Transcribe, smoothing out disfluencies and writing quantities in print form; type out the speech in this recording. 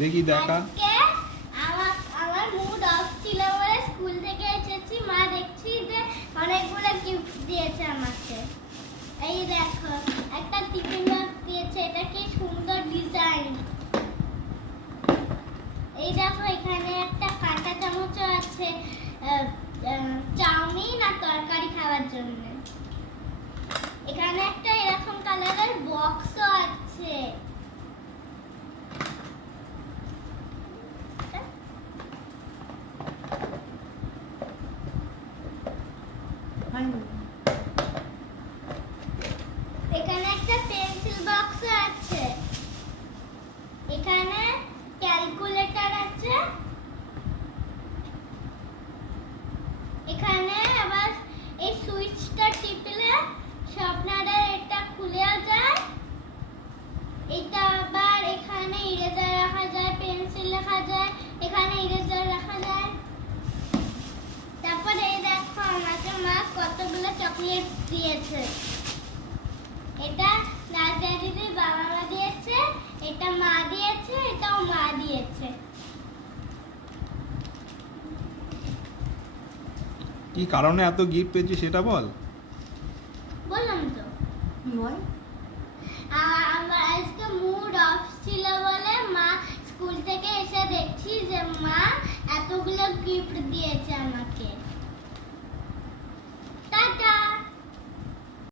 দেখি দেখা। আজকে আমার মুড অফ ছিল বলে স্কুল থেকে এসেছি, মা দেখছি যে অনেকগুলো গিফট দিয়েছে আমাকে। এই দেখো একটা টিফিন বক্স দিয়েছে, এটা কি সুন্দর ডিজাইন। এই দেখো এখানে একটা কাঁটা চামচও আছে, চাউমিন আর তরকারি খাওয়ার জন্য। এখানে একটা এরকম কালারের বক্সও আছে। এখানে একটা পেন্সিল বক্সও আছে। এখানে ক্যালকুলেটর আছে। এখানে আবার এই সুইচটা টিপলে স্বপ্নারের এটা খুলেও যায়। এটা আবার এখানে ইরেজার রাখা যায়, পেন্সিল রাখা যায়, এখানে ইরেজার রাখা যায়। তারপরে এই দেখো আমাকে মা কতগুলো চকলেট দিয়েছে। এটা রাজা দিদির বাবা মা দিয়েছে, এটা মা দিয়েছে, এটাও মা দিয়েছে। কি কারণে এত গিফট পেয়েছি সেটা বল। বললাম তো। বল।